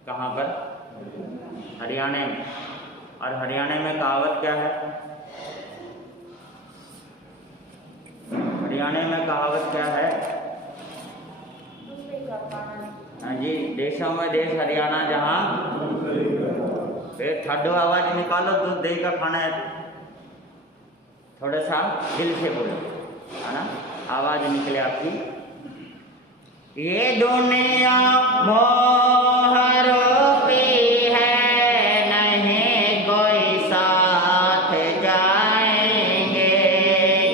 कहाँ पर? हरियाणा में। और हरियाणा में कहावत क्या है? हरियाणा में कहावत क्या है? हाँ जी, देशों में देश हरियाणा जहाँ। फिर थर्ड आवाज निकालो, दूध दही का खाना है। थोड़ा सा दिल से बोलो, है ना, आवाज निकले आपकी। ये दुनिया मोहरूपी है, नहीं कोई साथ जाएंगे।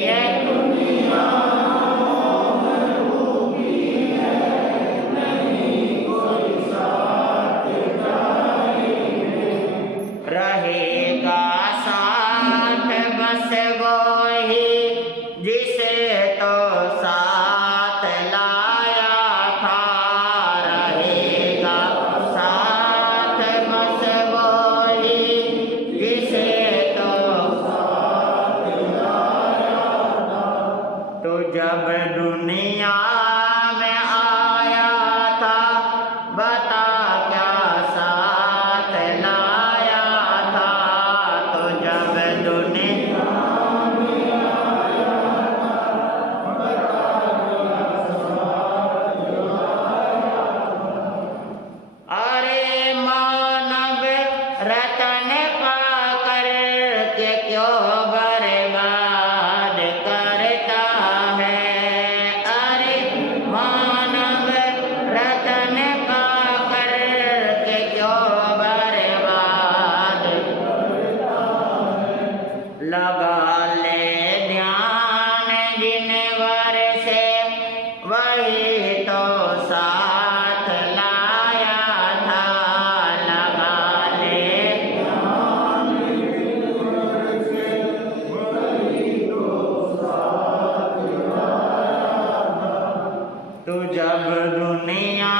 ये दुनिया मोहरूपी है, नहीं कोई साथ जाएंगे। रहेगा साथ बस वो ही जिसे तो साथ लाया था। रहेगा साथ बस वो ही जिसे तो साथ लाया था। तो जब दुनिया में आया था, बता क्या साथ लाया था। तो जब दुनिया अरे मानव रतन पाकर के क्यों बर्बाद करता है। अरे मानव रतन पाकर के क्यों बर्बाद करता है। लगा ले ध्यान जिनवर से, वही तो साथ लाया था। लगा ले ध्यान जिनवर से, वही तो साथ लाया था। तो जब दुनिया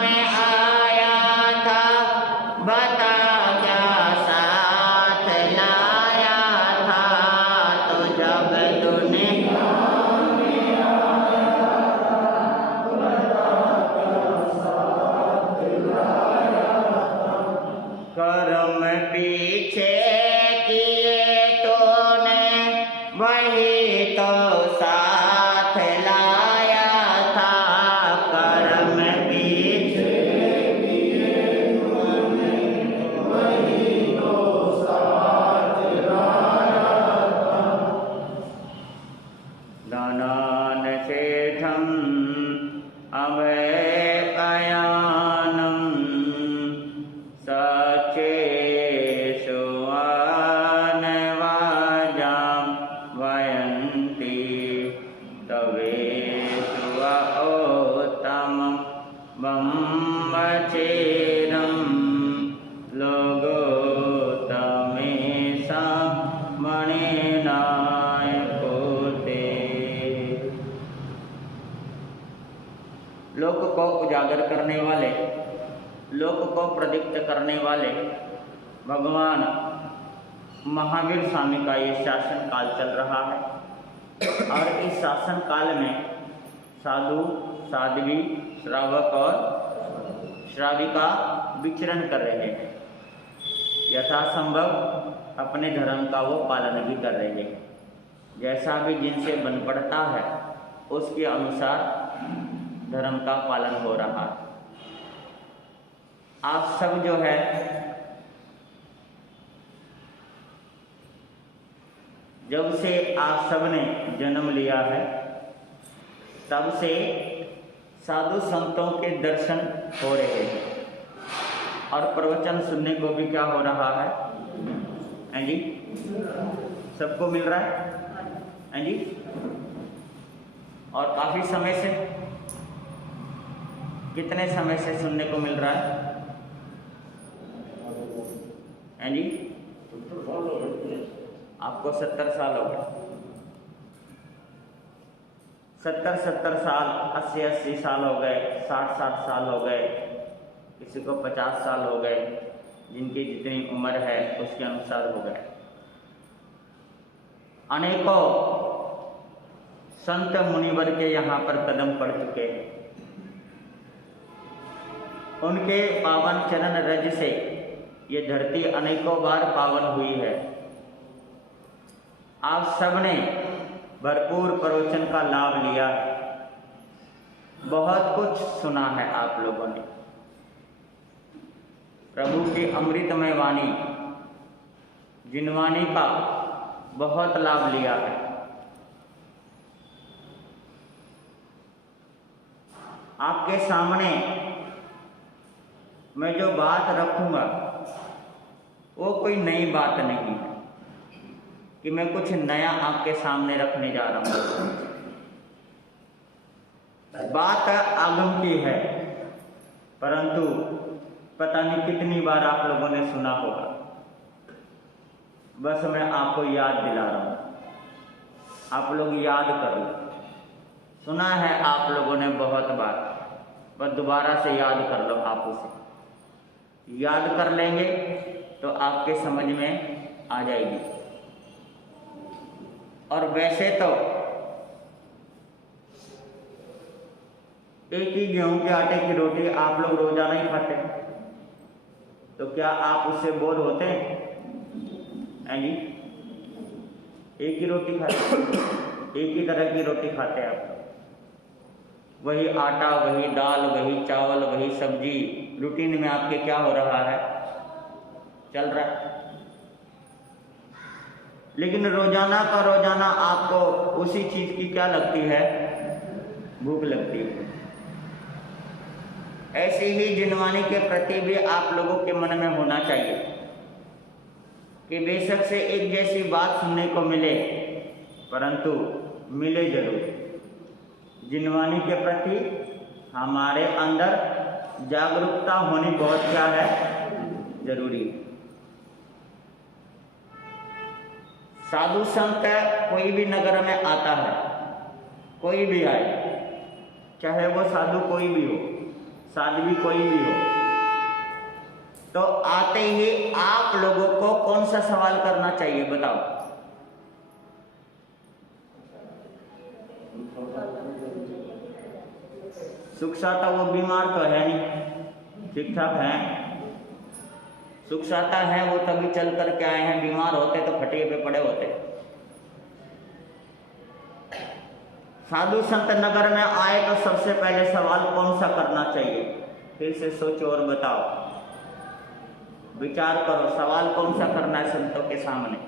में आया था, बता क्या साथ लाया था। तो जब दुनिया कर्म पीछे किए तूने, वही तो साथ लाया था। कर्म पीछे किए तूने, वही तो साथ लाया था। दानान शेठम अभय अयानम, सचे सुवान वाजाम वयंती तवे सुवा उत्तम ब्रह्मचेरम लोगो तमेसा मणिनाय कोते। लोक को उजागर करने वाले, लोक को प्रदीप्त करने वाले भगवान महावीर स्वामी का ये शासन काल चल रहा है। और इस शासन काल में साधु, साध्वी, श्रावक और श्राविका विचरण कर रहे हैं। यथासंभव अपने धर्म का वो पालन भी कर रहे हैं। जैसा भी जिनसे बन पड़ता है, उसके अनुसार धर्म का पालन हो रहा है। आप सब जो है जब से आप सब ने जन्म लिया है, तब से साधु संतों के दर्शन हो रहे हैं और प्रवचन सुनने को भी क्या हो रहा है, हैं जी? सबको मिल रहा है जी? और काफी समय से, कितने समय से सुनने को मिल रहा है जी? आपको 70 साल हो गए। 70 साल, 80 साल हो गए, 60 साल हो गए, किसी को 50 साल हो गए। जिनकी जितनी उम्र है उसके अनुसार हो गए। अनेकों संत मुनिवर के यहाँ पर कदम पड़ चुके हैं। उनके पावन चरण रज से ये धरती अनेकों बार पावन हुई है। आप सबने भरपूर प्रवचन का लाभ लिया है, बहुत कुछ सुना है आप लोगों ने। प्रभु की अमृतमय वाणी जिनवाणी का बहुत लाभ लिया है। आपके सामने मैं जो बात रखूंगा वो कोई नई बात नहीं है कि मैं कुछ नया आपके सामने रखने जा रहा हूँ। बात आगम की है, परंतु पता नहीं कितनी बार आप लोगों ने सुना होगा। बस मैं आपको याद दिला रहा हूँ, आप लोग याद कर लो। सुना है आप लोगों ने बहुत बार, बस दोबारा से याद कर लो। आप उसे याद कर लेंगे तो आपके समझ में आ जाएगी। और वैसे तो एक ही गेहूं के आटे की रोटी आप लोग रोजाना ही खाते हैं, तो क्या आप उससे बोर होते हैं जी? एक ही रोटी खाते हैं, एक ही तरह की रोटी खाते हैं आप। वही आटा, वही दाल, वही चावल, वही सब्जी, रूटीन में आपके क्या हो रहा है, चल रहा है। लेकिन रोजाना का रोजाना आपको उसी चीज की क्या लगती है, भूख लगती है। ऐसे ही जिनवाणी के प्रति भी आप लोगों के मन में होना चाहिए कि बेशक से एक जैसी बात सुनने को मिले, परंतु मिले जरूर। जिनवाणी के प्रति हमारे अंदर जागरूकता होनी बहुत क्या है, जरूरी। साधु संत कोई भी नगर में आता है, कोई भी आए, चाहे वो साधु कोई भी हो, साध्वी कोई भी हो, तो आते ही आप लोगों को कौन सा सवाल करना चाहिए, बताओ? सुख साता वो बीमार तो है नहीं, ठीक ठाक है। सुख साता है वो तभी चल कर के आए हैं, बीमार होते तो खटिए पे पड़े होते। साधु संत नगर में आए तो सबसे पहले सवाल कौन सा करना चाहिए? फिर से सोचो और बताओ, विचार करो, सवाल कौन सा करना है संतों के सामने?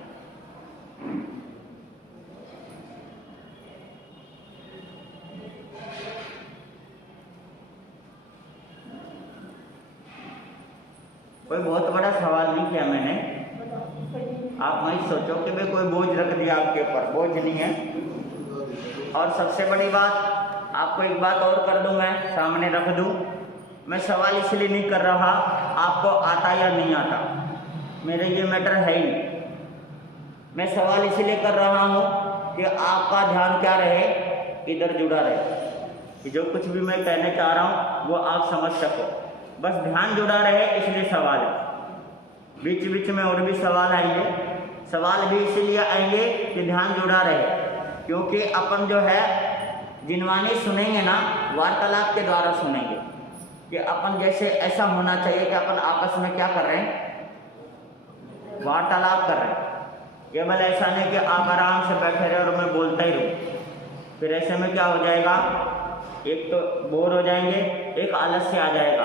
कोई बहुत बड़ा सवाल नहीं किया मैंने, आप नहीं सोचो कि भाई कोई बोझ रख दिया आपके ऊपर, बोझ नहीं है। और सबसे बड़ी बात, आपको एक बात और कर दूं, मैं सामने रख दूं, मैं सवाल इसलिए नहीं कर रहा आपको आता या नहीं आता, मेरे ये मैटर है ही नहीं। मैं सवाल इसलिए कर रहा हूं कि आपका ध्यान क्या रहे, इधर जुड़ा रहे, कि जो कुछ भी मैं कहने चाह रहा हूं वो आप समझ सको, बस ध्यान जुड़ा रहे, इसलिए सवाल है। बीच बीच में और भी सवाल आएंगे, सवाल भी इसीलिए आएंगे कि ध्यान जुड़ा रहे, क्योंकि अपन जो है जिनवाणी सुनेंगे ना, वार्तालाप के द्वारा सुनेंगे कि अपन जैसे ऐसा होना चाहिए कि अपन आपस में क्या कर रहे हैं, वार्तालाप कर रहे हैं। केवल ऐसा नहीं कि आप आराम से बैठे रहे और मैं बोलता ही रहूं, फिर ऐसे में क्या हो जाएगा, एक तो बोर हो जाएंगे, एक आलस्य आ जाएगा,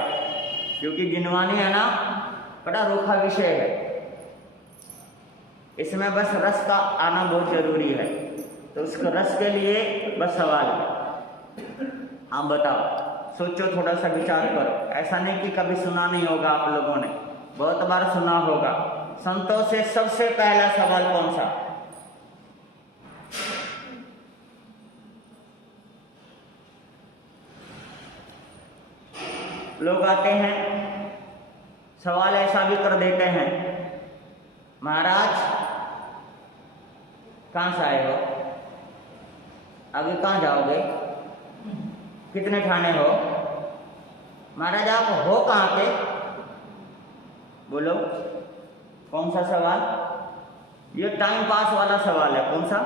क्योंकि जिनवाणी है ना बड़ा रूखा विषय है, इसमें बस रस का आना बहुत जरूरी है। तो उस रस के लिए बस सवाल है, आप बताओ, सोचो, थोड़ा सा विचार करो। ऐसा नहीं कि कभी सुना नहीं होगा, आप लोगों ने बहुत बार सुना होगा। संतों से सबसे पहला सवाल कौन सा? लोग आते हैं, सवाल ऐसा भी कर देते हैं, महाराज कहाँ से आए हो, आगे कहाँ जाओगे, कितने ठाणे हो, महाराज आप हो कहाँ के, बोलो कौन सा सवाल? ये टाइम पास वाला सवाल है। कौन सा?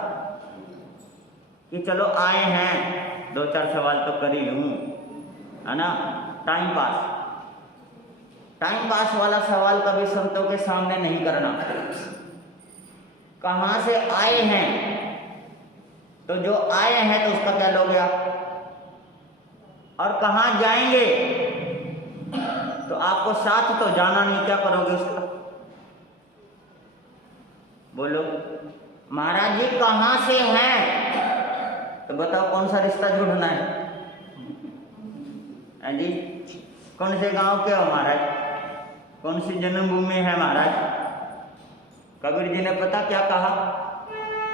कि चलो आए हैं, दो चार सवाल तो कर ही लूँ, है ना, टाइम पास। टाइम पास वाला सवाल कभी संतों के सामने नहीं करना। कहाँ से आए हैं, तो जो आए हैं तो उसका क्या लोगे आप, और कहाँ जाएंगे तो आपको साथ तो जाना नहीं, क्या करोगे उसका? बोलो महाराज जी कहाँ से हैं, तो बताओ कौन सा रिश्ता जोड़ना है जी? कौन से गांव के हो महाराज, कौन सी जन्मभूमि है महाराज? कबीर जी ने पता क्या कहा?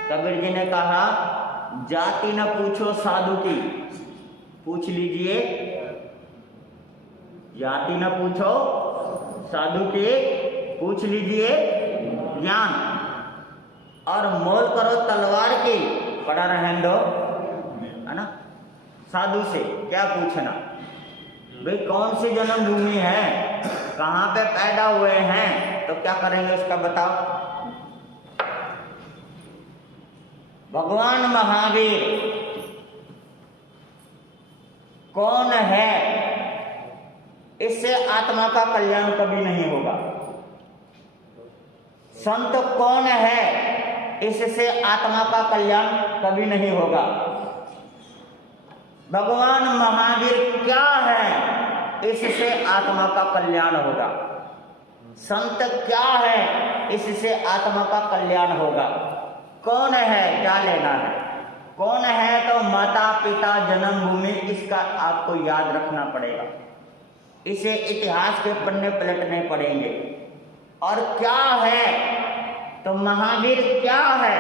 कबीर जी ने कहा जाति न पूछो साधु की, पूछ लीजिए, जाति न पूछो साधु की, पूछ लीजिए ज्ञान, और मोल करो तलवार की, पड़ा रहने दो, है ना? साधु से क्या पूछना भाई, कौन सी जन्मभूमि है, कहाँ पे पैदा हुए हैं, तो क्या करेंगे उसका बताओ? भगवान महावीर कौन है, इससे आत्मा का कल्याण कभी नहीं होगा। संत कौन है, इससे आत्मा का कल्याण कभी नहीं होगा। भगवान महावीर क्या है, इससे आत्मा का कल्याण होगा। संत क्या है, इससे आत्मा का कल्याण होगा। कौन है क्या लेना है, कौन है तो माता पिता जन्मभूमि, इसका आपको याद रखना पड़ेगा। इसे इतिहास के पन्ने पलटने पड़ेंगे। और क्या है तो महावीर क्या है,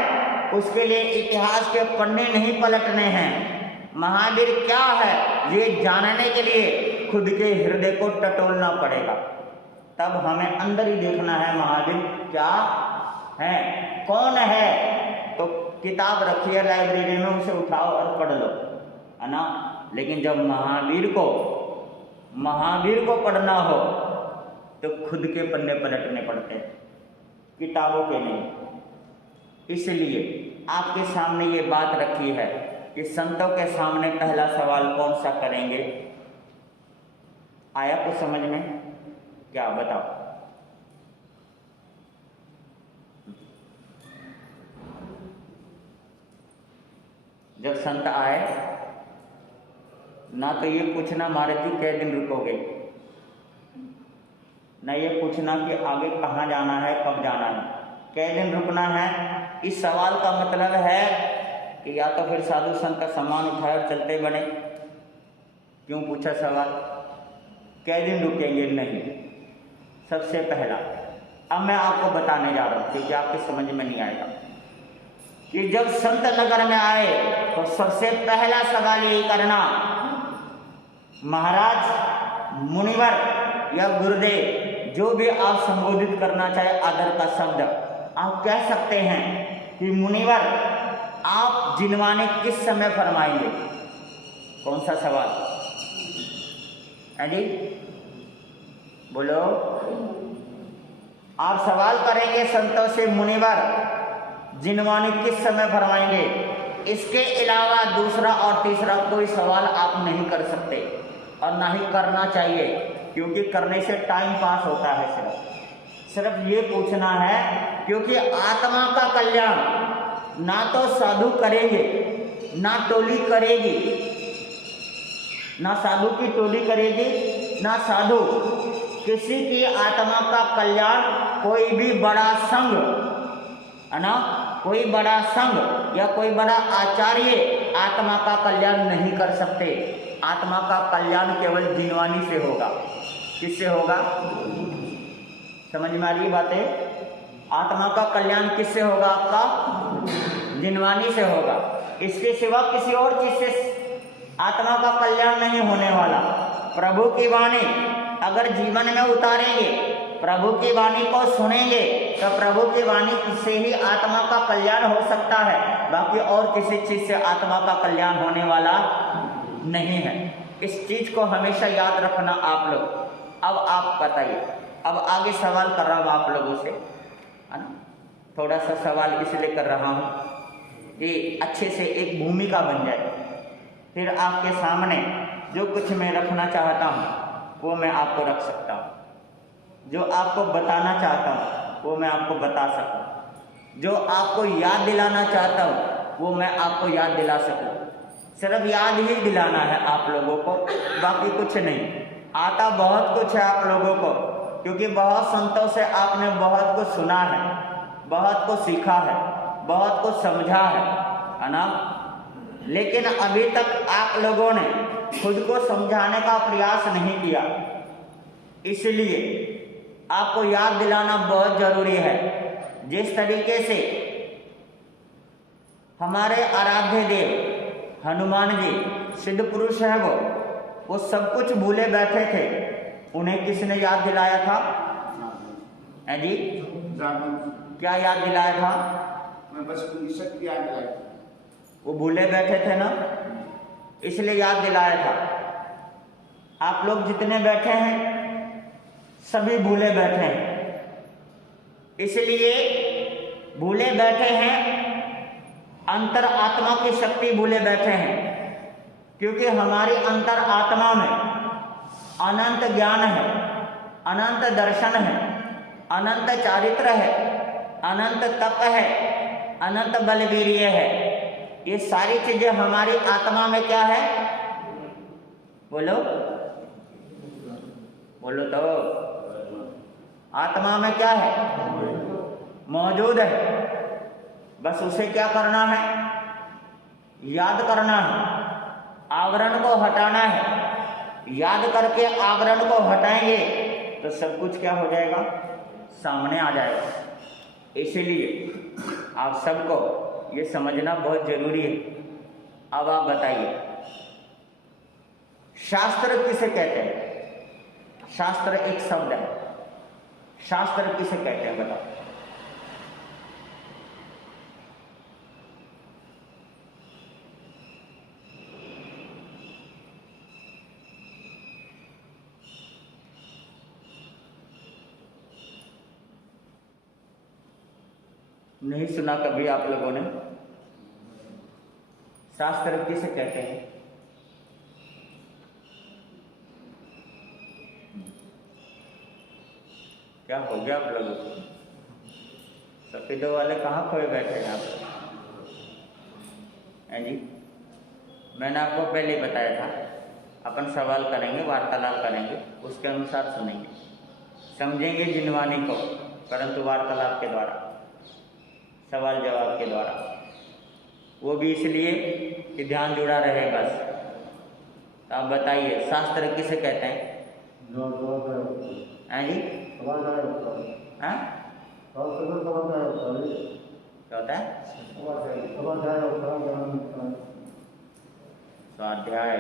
उसके लिए इतिहास के पन्ने नहीं पलटने हैं। महावीर क्या है ये जानने के लिए खुद के हृदय को टटोलना पड़ेगा। तब हमें अंदर ही देखना है महावीर क्या है, कौन है। तो किताब रखिए लाइब्रेरी में, उसे उठाओ और पढ़ लो, है ना? लेकिन जब महावीर को पढ़ना हो तो खुद के पन्ने पलटने पड़ते हैं, किताबों के नहीं। इसलिए आपके सामने ये बात रखी है कि संतों के सामने पहला सवाल कौन सा करेंगे। आया कुछ समझ में? क्या बताओ? जब संत आए ना तो ये पूछना महाराज जी कै दिन रुकोगे, ना ये पूछना कि आगे कहाँ जाना है, कब जाना है, कै दिन रुकना है। इस सवाल का मतलब है कि या तो फिर साधु संत का सामान उठाए और चलते बने। क्यों पूछा सवाल, कै दिन रुकेंगे? नहीं। सबसे पहला, अब मैं आपको बताने जा रहा हूँ क्योंकि आपके समझ में नहीं आएगा कि जब संत नगर में आए तो सबसे पहला सवाल यही करना, महाराज, मुनिवर या गुरुदेव, जो भी आप संबोधित करना चाहे आदर का शब्द आप कह सकते हैं कि मुनिवर आप जिनवाने किस समय फरमाएंगे। कौन सा सवाल है जी? बोलो। आप सवाल करेंगे संतों से, मुनिवर जिनवानी किस समय फरमाएंगे। इसके अलावा दूसरा और तीसरा कोई सवाल आप नहीं कर सकते और ना ही करना चाहिए, क्योंकि करने से टाइम पास होता है। सिर्फ ये पूछना है, क्योंकि आत्मा का कल्याण ना तो साधु करेंगे, ना टोली करेगी, ना साधु की टोली करेगी, ना साधु, किसी की आत्मा का कल्याण कोई भी बड़ा संघ, है ना, कोई बड़ा संघ या कोई बड़ा आचार्य आत्मा का कल्याण नहीं कर सकते। आत्मा का कल्याण केवल जिनवानी से होगा। किससे होगा? समझ में आ रही बातें? आत्मा का कल्याण किससे होगा? आपका जिनवानी से होगा। इसके सिवा किसी और चीज से आत्मा का कल्याण नहीं होने वाला। प्रभु की वाणी अगर जीवन में उतारेंगे, प्रभु की वाणी को सुनेंगे, तो प्रभु की वाणी से ही आत्मा का कल्याण हो सकता है। बाकी और किसी चीज से आत्मा का कल्याण होने वाला नहीं है। इस चीज को हमेशा याद रखना आप लोग। अब आप बताइए, अब आगे सवाल कर रहा हूँ आप लोगों से, है ना? थोड़ा सा सवाल इसलिए कर रहा हूँ कि अच्छे से एक भूमिका बन जाए, फिर आपके सामने जो कुछ मैं रखना चाहता हूँ वो मैं आपको रख सकता हूँ। जो आपको बताना चाहता हूँ वो मैं आपको बता सकूँ, जो आपको याद दिलाना चाहता हूँ वो मैं आपको याद दिला सकूँ। सिर्फ याद ही दिलाना है आप लोगों को, बाकी कुछ नहीं। आता बहुत कुछ है आप लोगों को, क्योंकि बहुत संतों से आपने बहुत कुछ सुना है, बहुत कुछ सीखा है, बहुत कुछ समझा है ना। लेकिन अभी तक आप लोगों ने खुद को समझाने का प्रयास नहीं किया, इसलिए आपको याद दिलाना बहुत जरूरी है। जिस तरीके से हमारे आराध्य देव हनुमान जी सिद्ध पुरुष है, वो सब कुछ भूले बैठे थे, उन्हें किसने याद दिलाया था? है जी, क्या याद दिलाया था? बस शक्ति याद दिलाई। वो भूले बैठे थे ना, इसलिए याद दिलाया था। आप लोग जितने बैठे हैं सभी भूले बैठे हैं, इसलिए भूले बैठे हैं, अंतर आत्मा की शक्ति भूले बैठे हैं, क्योंकि हमारी अंतर आत्मा में अनंत ज्ञान है, अनंत दर्शन है, अनंत चारित्र है, अनंत तप है, अनंत बलवीर्य है। ये सारी चीजें हमारी आत्मा में क्या है? बोलो बोलो तो, आत्मा में क्या है? मौजूद है। बस उसे क्या करना है? याद करना है, आवरण को हटाना है। याद करके आवरण को हटाएंगे तो सब कुछ क्या हो जाएगा? सामने आ जाएगा। इसीलिए आप सबको ये समझना बहुत जरूरी है। अब आप बताइए, शास्त्र किसे कहते हैं? शास्त्र एक शब्द है, शास्त्र किसे कहते हैं बताओ? नहीं सुना कभी आप लोगों ने? शास्त्र किसे कहते हैं? क्या हो गया आप लोगों को? सफेदों वाले कहाँ खोए बैठे हैं आप? हैं जी, मैंने आपको पहले ही बताया था, अपन सवाल करेंगे, वार्तालाप करेंगे, उसके अनुसार सुनेंगे, समझेंगे जिनवानी को, परंतु वार्तालाप के द्वारा, सवाल जवाब के द्वारा। वो भी इसलिए कि ध्यान जुड़ा रहे बस। तो आप बताइए, शास्त्र किसे कहते हैं? हैं जी? हाँ? क्या होता है? स्वाध्याय।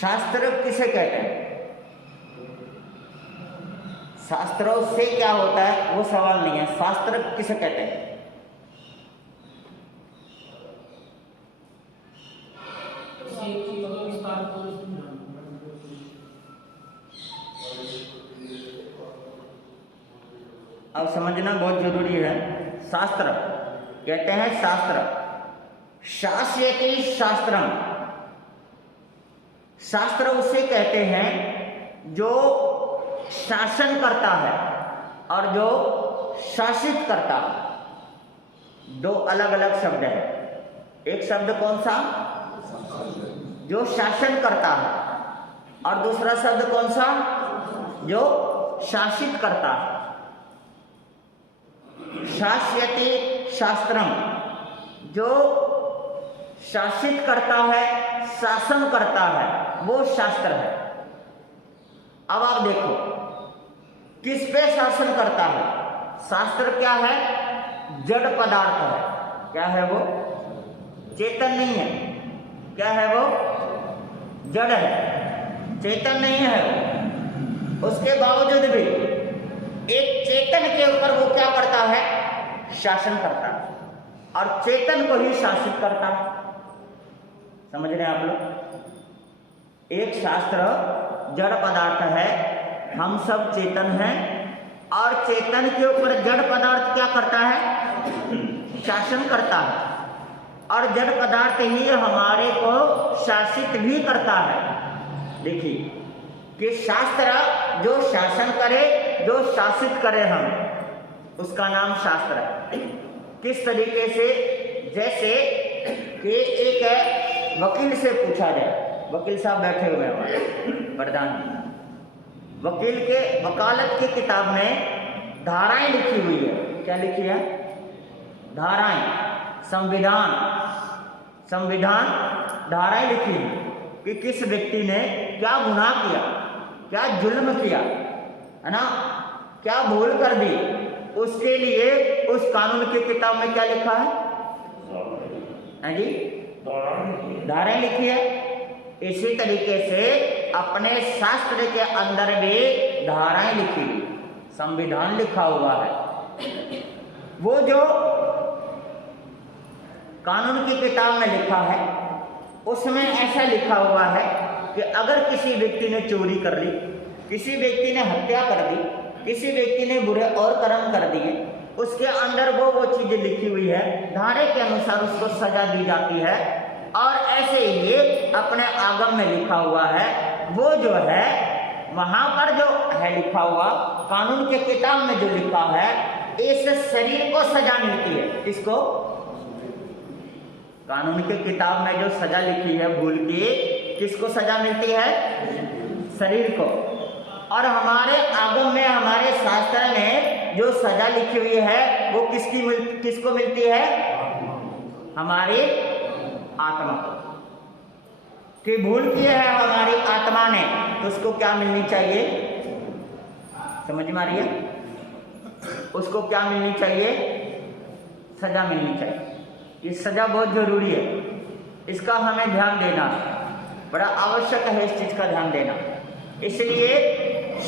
शास्त्र किसे कहते हैं? शास्त्रों से क्या होता है वो सवाल नहीं है, शास्त्र किसे कहते हैं? अब समझना बहुत जरूरी है। शास्त्र कहते हैं, शास्त्र शास्यति शास्त्रम। शास्त्र उसे कहते हैं जो शासन करता है और जो शासित करता है। दो अलग अलग शब्द है। एक शब्द कौन सा? जो शासन करता है, और दूसरा शब्द कौन सा? जो शासित करता है। शास्यति शास्त्रम, जो शासित करता है, शासन करता है, वो शास्त्र है। अब आप देखो किस पे शासन करता है? शास्त्र क्या है? जड़ पदार्थ है। क्या है वो? चेतन नहीं है। क्या है वो? जड़ है, चेतन नहीं है वो। उसके बावजूद भी एक चेतन के ऊपर वो क्या करता है? शासन करता है, और चेतन को ही शासित करता है। समझ रहे हैं आप लोग? एक शास्त्र जड़ पदार्थ है, हम सब चेतन हैं, और चेतन के ऊपर जड़ पदार्थ क्या करता है? शासन करता है, और जड़ पदार्थ ही हमारे को शासित भी करता है। देखिए कि शास्त्र जो शासन करे, जो शासित करे हम, उसका नाम शास्त्र है। किस तरीके से? जैसे कि एक वकील से पूछा जाए, वकील साहब बैठे हुए हैं हमारे प्रधान, वकील के वकालत की किताब में धाराएं लिखी हुई है। क्या लिखी है? धाराएं, संविधान, संविधान धाराएं लिखी है कि किस व्यक्ति ने क्या गुनाह किया, क्या जुल्म किया, है ना, क्या भूल कर दी, उसके लिए उस कानून की किताब में क्या लिखा है जी? धाराएं लिखी है। इसी तरीके से अपने शास्त्र के अंदर भी धाराएं लिखी हुई, संविधान लिखा हुआ है। वो जो कानून की किताब में लिखा है उसमें ऐसा लिखा हुआ है कि अगर किसी व्यक्ति ने चोरी कर ली, किसी व्यक्ति ने हत्या कर दी, किसी व्यक्ति ने बुरे और कर्म कर दिए, उसके अंदर वो चीजें लिखी हुई है, धारे के अनुसार उसको सजा दी जाती है। और ऐसे ही अपने आगम में लिखा हुआ है, वो जो है वहां पर जो है लिखा हुआ, कानून के किताब में जो लिखा है, इस शरीर को सजा मिलती है। किसको? कानून के किताब में जो सजा लिखी है भूल की, किसको सजा मिलती है? शरीर को। और हमारे आगम में, हमारे शास्त्र में जो सजा लिखी हुई है वो किसको मिलती है? हमारी आत्मा को। कि भूल की है हमारी आत्मा ने, तो उसको क्या मिलनी चाहिए? समझ में आ रही है? उसको क्या मिलनी चाहिए? सजा मिलनी चाहिए। ये सजा बहुत जरूरी है, इसका हमें ध्यान देना बड़ा आवश्यक है, इस चीज का ध्यान देना। इसलिए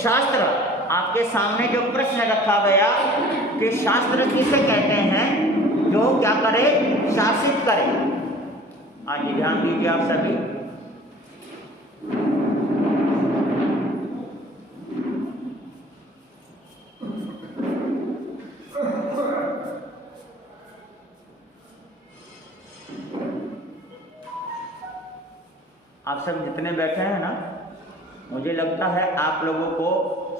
शास्त्र, आपके सामने जो प्रश्न रखा गया कि शास्त्र किसे कहते हैं? जो क्या करे? शासित करे। आज ध्यान दीजिए आप सभी। आप सब जितने बैठे हैं ना, मुझे लगता है आप लोगों को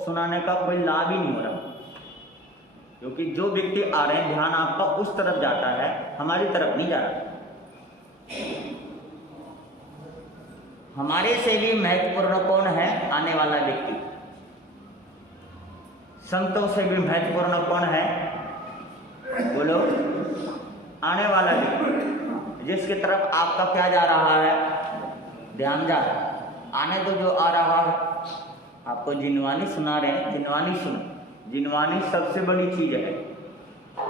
सुनाने का कोई लाभ ही नहीं हो रहा, क्योंकि जो व्यक्ति आ रहे हैं ध्यान आपका उस तरफ जाता है, हमारी तरफ नहीं जा रहा। हमारे से भी महत्वपूर्ण कौन है? आने वाला व्यक्ति। संतों से भी महत्वपूर्ण कौन है? बोलो। आने वाला व्यक्ति, जिसकी तरफ आपका क्या जा रहा है? ध्यान जा रहा है। आने तो जो आ रहा है, आपको जिनवानी सुना रहे हैं, जिनवानी सुनो। जिनवानी सबसे बड़ी चीज है,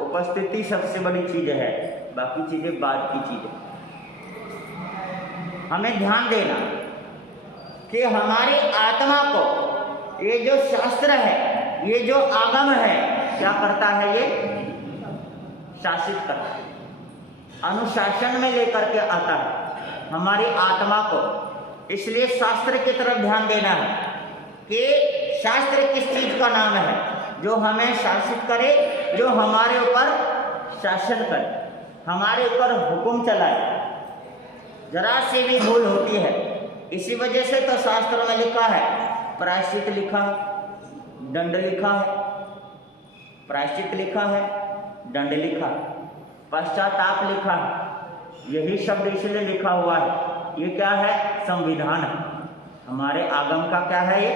उपस्थिति सबसे बड़ी चीज है, बाकी चीजें बाद की चीज है। हमें ध्यान देना कि हमारी आत्मा को ये जो शास्त्र है, ये जो आगम है, क्या करता है? ये शासित करता है, अनुशासन में लेकर के आता है हमारी आत्मा को। इसलिए शास्त्र की तरफ ध्यान देना है कि शास्त्र किस चीज का नाम है? जो हमें शासित करे, जो हमारे ऊपर शासन करे, हमारे ऊपर हुक्म चलाए। जरा से भी भूल होती है, इसी वजह से तो शास्त्र में लिखा है, प्रायश्चित लिखा है, दंड लिखा है, प्रायश्चित लिखा है, दंड लिखा है, पश्चाताप लिखा है। यही शब्द इसलिए लिखा हुआ है। ये क्या है? संविधान है। हमारे आगम का क्या है? ये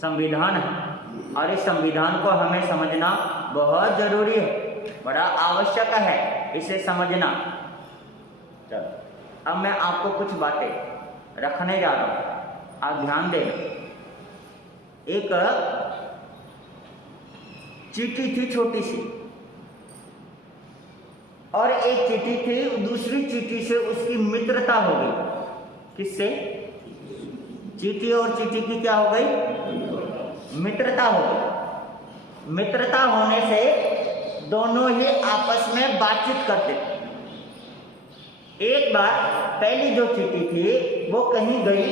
संविधान है। और इस संविधान को हमें समझना बहुत जरूरी है, बड़ा आवश्यक है इसे समझना। चलो अब मैं आपको कुछ बातें रखने जा रहा हूं, आप ध्यान दें। एक चींटी थी छोटी सी, और एक चींटी थी, दूसरी चींटी से उसकी मित्रता हो गई। किससे? चींटी और चींटी की क्या हो गई? मित्रता हो गई। मित्रता होने से दोनों ही आपस में बातचीत करते थे। एक बार पहली जो चींटी थी वो कहीं गई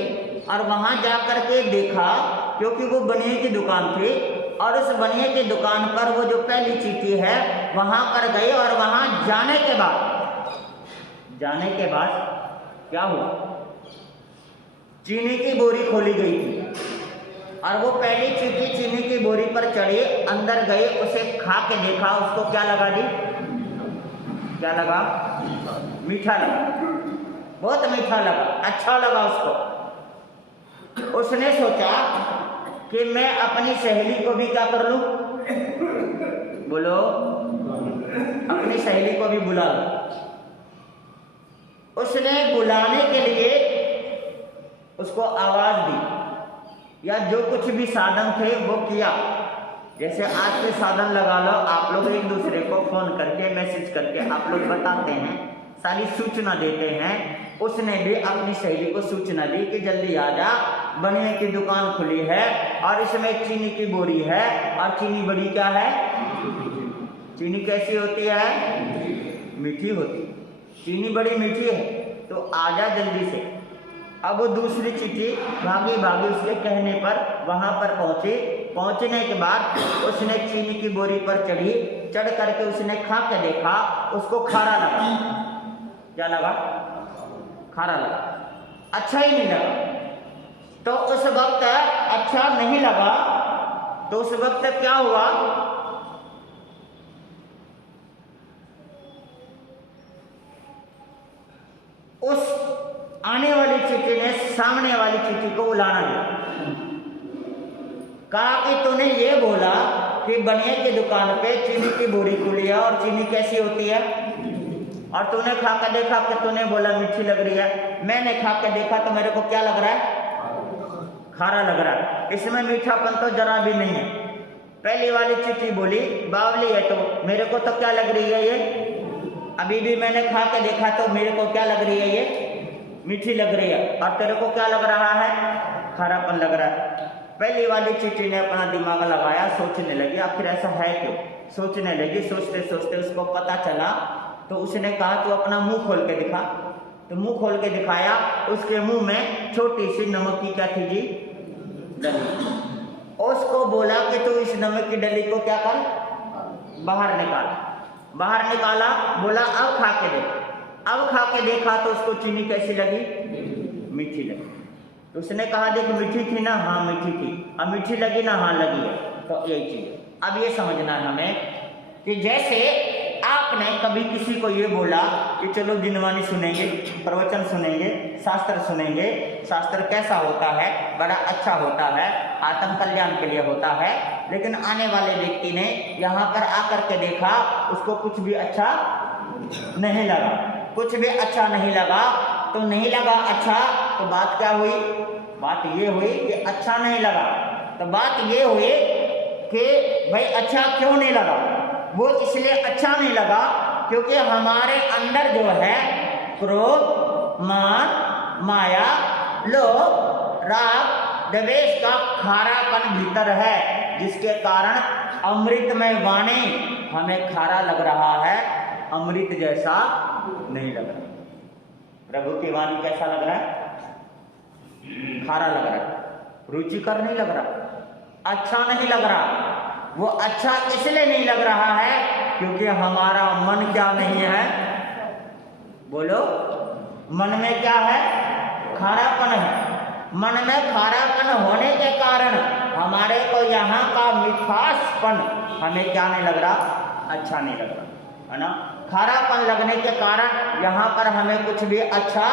और वहां जाकर के देखा, क्योंकि वो बनिए की दुकान थी, और उस बनिए की दुकान पर वो जो पहली चींटी है वहां पर गई। और वहां जाने के बाद क्या हुआ? चीनी की बोरी खोली गई थी और वो पहली चींटी चीनी की बोरी पर चढ़ी, अंदर गई, उसे खा के देखा, उसको क्या लगा जी? क्या लगा? मीठा लगा, बहुत मीठा लगा, अच्छा लगा उसको। उसने सोचा कि मैं अपनी सहेली को भी क्या कर लूं? बोलो, अपनी सहेली को भी बुला लो। उसने बुलाने के लिए उसको आवाज दी या जो कुछ भी साधन थे वो किया। जैसे आज के साधन लगा लो, आप लोग एक दूसरे को फोन करके मैसेज करके आप लोग बताते हैं, सारी सूचना देते हैं। उसने भी अपनी सहेली को सूचना दी कि जल्दी आ जा, बनिए की दुकान खुली है और इसमें चीनी की बोरी है। और चीनी बड़ी क्या है? चीनी कैसी होती है? मीठी होती है। चीनी बड़ी मीठी है, तो आजा जल्दी से। अब वो दूसरी चींटी भागी भागी उसके कहने पर वहां पर पहुंची। पहुंचने के बाद उसने चीनी की बोरी पर चढ़ी, चढ़ करके उसने खा के देखा, उसको खारा लगा। क्या लगा? खारा लगा, अच्छा ही नहीं लगा। तो उस वक्त अच्छा नहीं लगा, तो उस वक्त क्या हुआ? उस आने वाली चींटी ने सामने वाली चींटी को उलाना दिया, कहा कि तूने ये बोला कि बनिए की दुकान पे चीनी की बोरी खुली है और चीनी कैसी होती है, और तूने खा के देखा कि तूने बोला मीठी लग रही है। मैंने खा के देखा तो मेरे को क्या लग रहा है? खारा लग रहा है, इसमें मीठापन तो जरा भी नहीं है। पहली वाली चींटी बोली बावली है, तो मेरे को तो क्या लग रही है ये? अभी भी मैंने खा के देखा तो मेरे को क्या लग रही है ये? मीठी लग रही है। और तेरे को क्या लग रहा है? खारापन लग रहा है। पहली वाली चींटी ने अपना दिमाग लगाया, सोचने लगी आखिर ऐसा है क्यों। सोचने लगी, सोचते सोचते उसको पता चला, तो उसने कहा तू अपना मुंह खोल के दिखा। तो मुंह खोल के दिखाया, उसके मुंह में छोटी सी नमक की क्या थी जी? डली। उसको बोला कि तू इस नमक की डली को क्या कर, बाहर निकाल। बाहर निकाला, बोला अब खा के देख। अब खा के देखा तो उसको चीनी कैसी लगी? मीठी लगी। तो उसने कहा देख मीठी थी ना? हाँ मीठी थी। अब मीठी लगी ना? हाँ लगी है। तो यही चीज अब ये समझना है हमें कि जैसे आपने कभी किसी को ये बोला कि चलो दिनवानी सुनेंगे, प्रवचन सुनेंगे, शास्त्र सुनेंगे, शास्त्र कैसा होता है? बड़ा अच्छा होता है, आत्म कल्याण के लिए होता है। लेकिन आने वाले व्यक्ति ने यहाँ पर आकर के देखा, उसको कुछ भी अच्छा नहीं लगा, कुछ भी अच्छा नहीं लगा। तो नहीं लगा अच्छा, तो बात क्या हुई? बात ये हुई कि अच्छा नहीं लगा। तो बात ये हुई कि भाई अच्छा क्यों नहीं लगा? वो इसलिए अच्छा नहीं लगा क्योंकि हमारे अंदर जो है क्रोध, मान, माया, लोभ, राग, द्वेष का खारापन भीतर है, जिसके कारण अमृतमय वाणी हमें खारा लग रहा है, अमृत जैसा नहीं लग रहा। प्रभु की वाणी कैसा लग रहा है? खारा लग रहा है, रुचिकर नहीं लग रहा, अच्छा नहीं लग रहा। वो अच्छा इसलिए नहीं लग रहा है क्योंकि हमारा मन क्या नहीं है? बोलो, मन में क्या है? खारापन है। मन में खारापन होने के कारण हमारे को यहाँ का मिठासपन हमें क्या नहीं लग रहा? अच्छा नहीं लग रहा, है ना। खारापन लगने के कारण यहाँ पर हमें कुछ भी अच्छा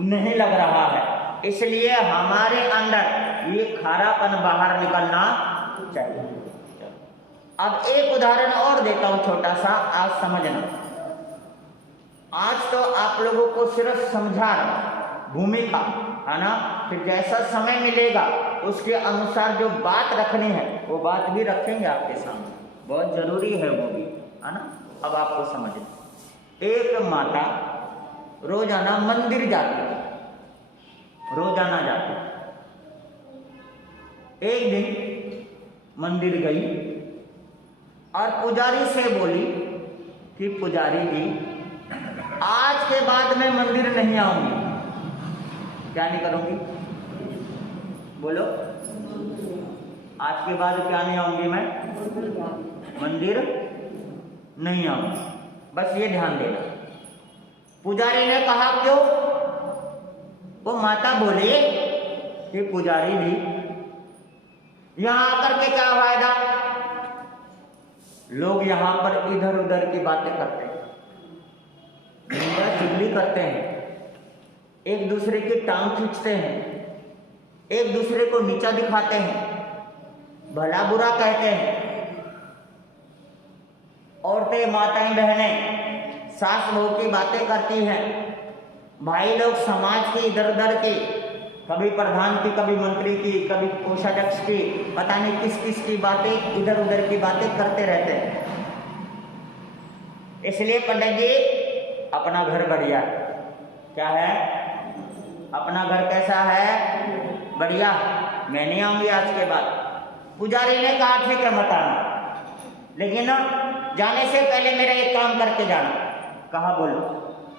नहीं लग रहा है, इसलिए हमारे अंदर ये खारापन बाहर निकलना चाहिए। अब एक उदाहरण और देता हूं छोटा सा, आज समझना। आज तो आप लोगों को सिर्फ समझा भूमिका, है ना। फिर जैसा समय मिलेगा उसके अनुसार जो बात रखनी है वो बात भी रखेंगे आपके सामने, बहुत जरूरी है वो भी, है ना। अब आपको समझना, एक माता रोजाना मंदिर जाती है, रोजाना जाती। एक दिन मंदिर गई और पुजारी से बोली कि पुजारी जी आज के बाद मैं मंदिर नहीं आऊंगी। क्या नहीं करूंगी? बोलो, आज के बाद क्या नहीं आऊंगी? मैं मंदिर नहीं आऊंगी, बस ये ध्यान देना। पुजारी ने कहा क्यों? वो माता बोले कि पुजारी जी यहाँ आकर के क्या फायदा, लोग यहाँ पर इधर उधर की बातें करते हैं, निंदा चुगली करते हैं, एक दूसरे की टांग खींचते हैं, एक दूसरे को नीचा दिखाते हैं, भला बुरा कहते हैं। औरतें, माताएं, बहनें सास बहू की बातें करती हैं, भाई लोग समाज की इधर उधर की, कभी प्रधान की, कभी मंत्री की, कभी कोषाध्यक्ष की, पता नहीं किस किस की बातें, इधर उधर की बातें करते रहते हैं। इसलिए पंडित जी अपना घर बढ़िया क्या है, अपना घर कैसा है, बढ़िया, मैं नहीं आऊंगी आज के बाद। पुजारी ने कहा ठीक है मत आना, लेकिन जाने से पहले मेरा एक काम करके जाना। कहा बोलो।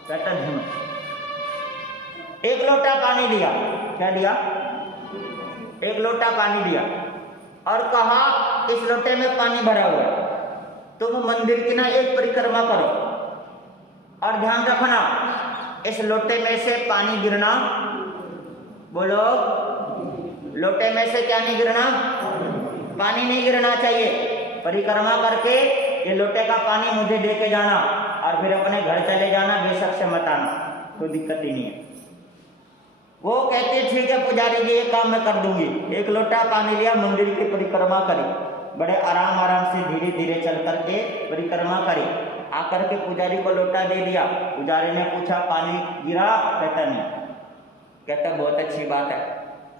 कहता धुनो। एक लोटा पानी दिया। क्या दिया? एक लोटा पानी दिया और कहा इस लोटे में पानी भरा हुआ है, तुम मंदिर की ना एक परिक्रमा करो और ध्यान रखना इस लोटे में से पानी गिरना, बोलो, लोटे में से क्या नहीं गिरना, पानी नहीं गिरना चाहिए। परिक्रमा करके ये लोटे का पानी मुझे दे के जाना और फिर अपने घर चले जाना, बेशक से मत आना, कोई दिक्कत ही नहीं है। वो कहते ठीक है पुजारी जी, ये काम मैं कर दूंगी। एक लोटा पानी लिया, मंदिर की परिक्रमा करी, बड़े आराम आराम से धीरे धीरे चल करके परिक्रमा करी। आकर के पुजारी को लोटा दे दिया। पुजारी ने पूछा पानी गिरा? कहता नहीं। कहता बहुत अच्छी बात है,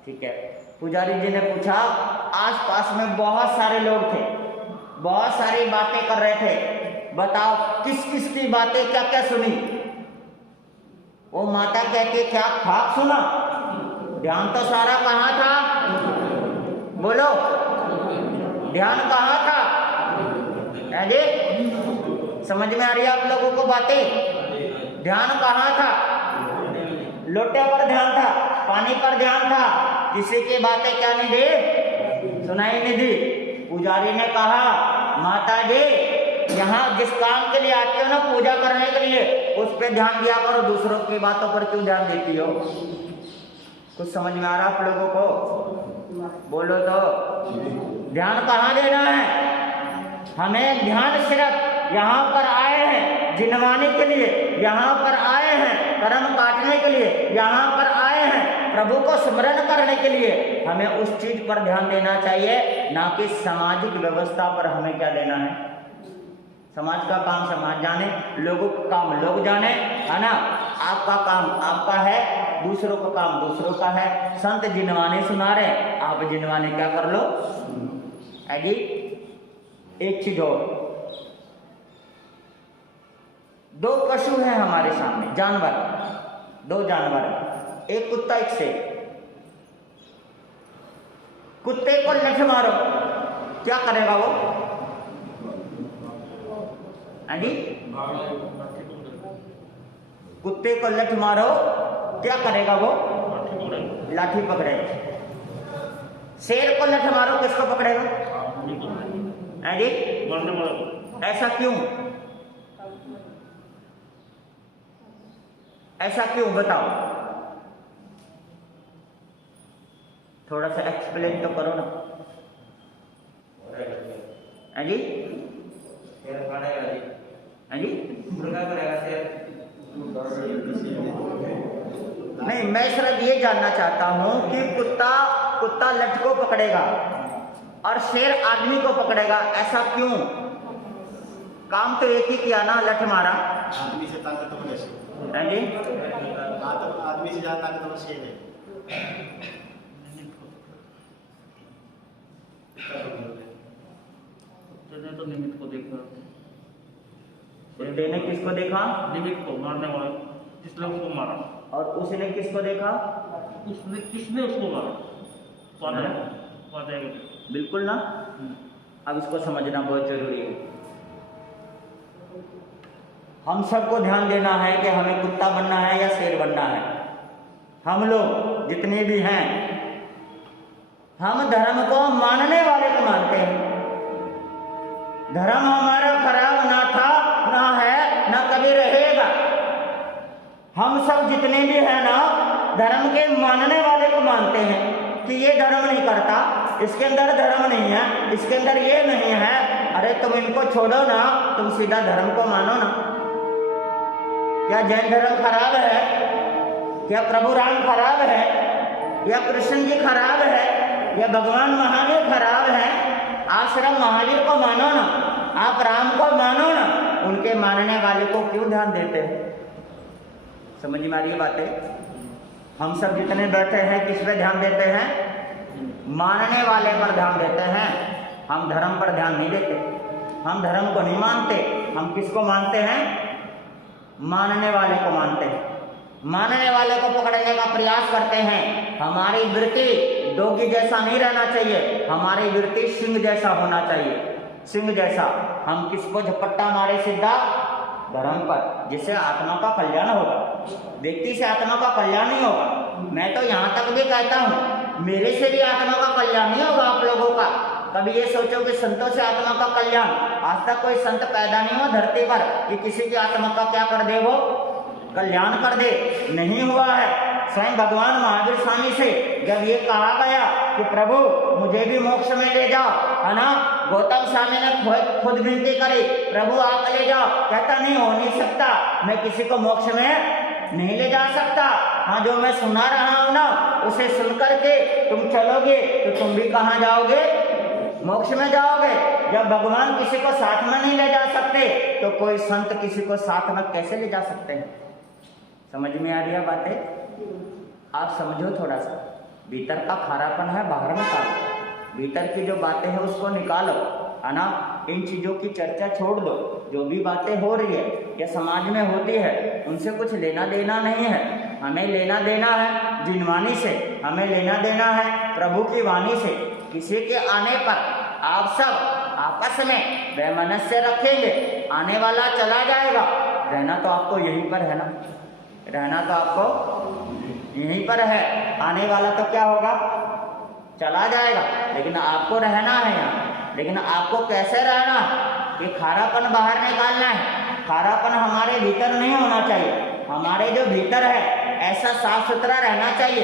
ठीक है। पुजारी जी ने पूछा आस पास में बहुत सारे लोग थे, बहुत सारी बातें कर रहे थे, बताओ किस किस की बातें क्या क्या सुनी? वो माता कहती क्या खाक सुना, ध्यान तो सारा कहाँ था, बोलो, ध्यान कहाँ था? जी समझ में आ रही है आप लोगों को बातें? ध्यान कहाँ था? लोटे पर ध्यान था, पानी पर ध्यान था, किसी की बातें क्या नहीं दी, सुनाई नहीं दी। पुजारी ने कहा माता जी यहाँ जिस काम के लिए आते हो ना, पूजा करने के लिए, उस पे ध्यान दिया करो, दूसरों की बातों पर क्यों ध्यान देती हो? कुछ समझ में आ रहा आप लोगों को? बोलो तो। ध्यान कहाँ देना है हमें? ध्यान सिर्फ यहाँ पर आए हैं जिनवाने के लिए, यहाँ पर आए हैं कर्म काटने के लिए, यहाँ पर आए हैं प्रभु को स्मरण करने के लिए। हमें उस चीज पर ध्यान देना चाहिए, ना कि सामाजिक व्यवस्था पर हमें क्या देना है। समाज का काम समाज जाने, लोगों का काम लोग जाने, है ना। आपका काम आपका है, दूसरों का काम दूसरों का है। संत जिनवाने सुना रहे, आप जिनवाने क्या कर लो। जी एक चीज और, दो पशु हैं हमारे सामने, जानवर, दो जानवर, एक कुत्ता एक शेर। कुत्ते को लठ मारो, क्या करेगा वो? जी कुत्ते को लठ मारो, क्या करेगा वो? लाठी पकड़ेगा। शेर को लठ मारो, किसको पकड़ेगा? जी ऐसा क्यों? ऐसा क्यों बताओ? थोड़ा सा एक्सप्लेन तो करो ना। जी जी मुर्गा करेगा शेर? नहीं, मैं सिर्फ ये जानना चाहता हूं कि कुत्ता लठ को पकड़ेगा और शेर आदमी को पकड़ेगा, ऐसा क्यों? काम तो एक ही किया ना, लठ मारा। आदमी से ताकतवर है शेर। जी आदमी से ज्यादा ताकतवर शेर है। तो निमित्त को देखा, ने किसको देखा? निमित्त को, मारने वाले जिसने उसको मारा। और उसने किसको देखा? उसने किसने उसको मारा? बिल्कुल ना। अब इसको समझना बहुत जरूरी है। हम सबको ध्यान देना है कि हमें कुत्ता बनना है या शेर बनना है। हम लोग जितने भी हैं, हम धर्म को मानने वाले को मानते हैं। धर्म हमारा खराब ना था, ना है, ना कभी रहेगा। हम सब जितने भी हैं ना, धर्म के मानने वाले को मानते हैं कि ये धर्म नहीं करता, इसके अंदर धर्म नहीं है, इसके अंदर ये नहीं है। अरे तुम इनको छोड़ो ना, तुम सीधा धर्म को मानो ना। क्या जैन धर्म खराब है? क्या प्रभु राम खराब है? या कृष्ण जी खराब है? या भगवान महावीर खराब है? आप सिर्फ महावीर को मानो ना, आप राम को मानो ना। उनके मानने वाले को क्यों ध्यान देते हैं? समझ में आ रही है बातें? हम सब जितने बैठे हैं किस पे ध्यान देते हैं? मानने वाले पर ध्यान देते हैं। हम धर्म पर ध्यान नहीं देते, हम धर्म को नहीं मानते। हम किसको मानते हैं? मानने वाले को मानते हैं। मानने वाले को पकड़ने का प्रयास करते हैं। हमारी वृत्ति डोगी जैसा नहीं रहना चाहिए, हमारी वृत्ति सिंह जैसा होना चाहिए, सिंह जैसा। हम किसको झपट्टा मारे? सीधा धर्म पर, जिससे आत्मा का कल्याण होगा। व्यक्ति से आत्मा का कल्याण नहीं होगा। मैं तो यहाँ तक भी कहता हूँ, मेरे से भी आत्मा का कल्याण नहीं होगा आप लोगों का। कभी ये सोचो कि संतों से आत्मा का कल्याण, आज तक कोई संत पैदा नहीं हुआ धरती पर कि किसी की आत्मा का क्या कर दे, वो कल्याण कर दे, नहीं हुआ है। स्वयं भगवान महावीर स्वामी से जब ये कहा गया कि प्रभु मुझे भी मोक्ष में ले जाओ, है ना, गौतम स्वामी ने खुद विनती करी, प्रभु आप ले जाओ। कहता नहीं, हो नहीं सकता, मैं किसी को मोक्ष में नहीं ले जा सकता। हाँ, जो मैं सुना रहा हूँ ना, उसे सुन करके तुम चलोगे तो तुम भी कहाँ जाओगे? मोक्ष में जाओगे। जब भगवान किसी को साथ में नहीं ले जा सकते तो कोई संत किसी को साथ में कैसे ले जा सकते हैं? समझ में आ रही है बातें? आप समझो थोड़ा सा। भीतर का खारापन है, बाहर निकालो। भीतर की जो बातें हैं उसको निकालो, है ना। इन चीज़ों की चर्चा छोड़ दो। जो भी बातें हो रही है या समाज में होती है, उनसे कुछ लेना देना नहीं है। हमें लेना देना है जिनवाणी से, हमें लेना देना है प्रभु की वाणी से। किसी के आने पर आप सब आपस में वैमनस्य रखेंगे, आने वाला चला जाएगा। रहना तो आपको यहीं पर है ना, रहना तो आपको यहीं पर है। आने वाला तो क्या होगा? चला जाएगा, लेकिन आपको रहना है यहाँ। लेकिन आपको कैसे रहना है? ये खारापन बाहर निकालना है। खारापन हमारे भीतर नहीं होना चाहिए। हमारे जो भीतर है ऐसा साफ सुथरा रहना चाहिए,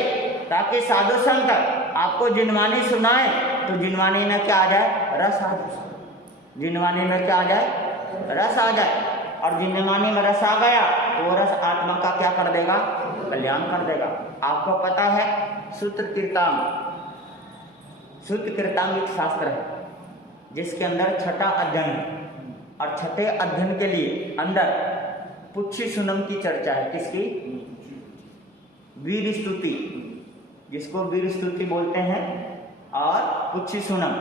ताकि साधु संत आपको जिनवाणी सुनाए तो जिनवाणी में क्या आ जाए? रस आ जाए। जिनवाणी में क्या आ जाए? रस आ जाए। और जिनवाणी में रस आ गया तो वो रस आत्मा का क्या कर देगा? कल्याण कर देगा। आपको पता है सूत्र कीर्तांग, सूत्र कीर्तांग एक शास्त्र है जिसके अंदर छठा अध्ययन है। और छठे अध्ययन के लिए अंदर पुच्छी सुनम की चर्चा है। किसकी? वीर स्तुति, जिसको वीर स्तुति बोलते हैं, और पुच्छी सुनम,